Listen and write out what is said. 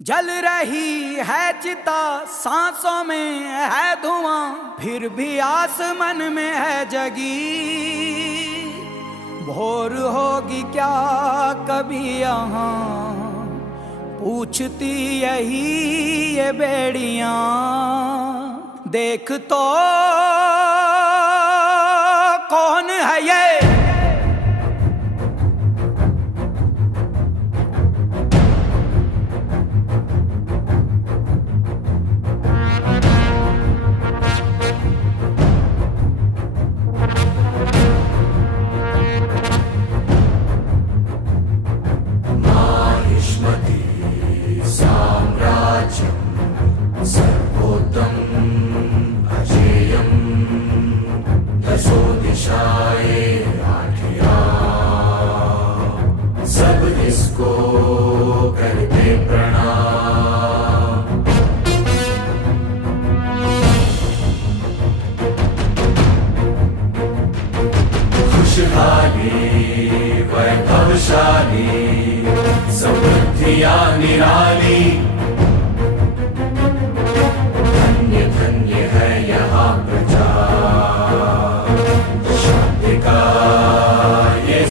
जल रही है चिता, सांसों में है धुआं, फिर भी आस मन में है जगी। भोर होगी क्या कभी यहाँ, पूछती यही ये बेड़ियां। देख तो कौन है ये, सर्वोत्तम अजेयम दशो दिशाए आठिया, सब इसको करते प्रणाम। खुशहाली वैभवशाली समृद्धियां निराली,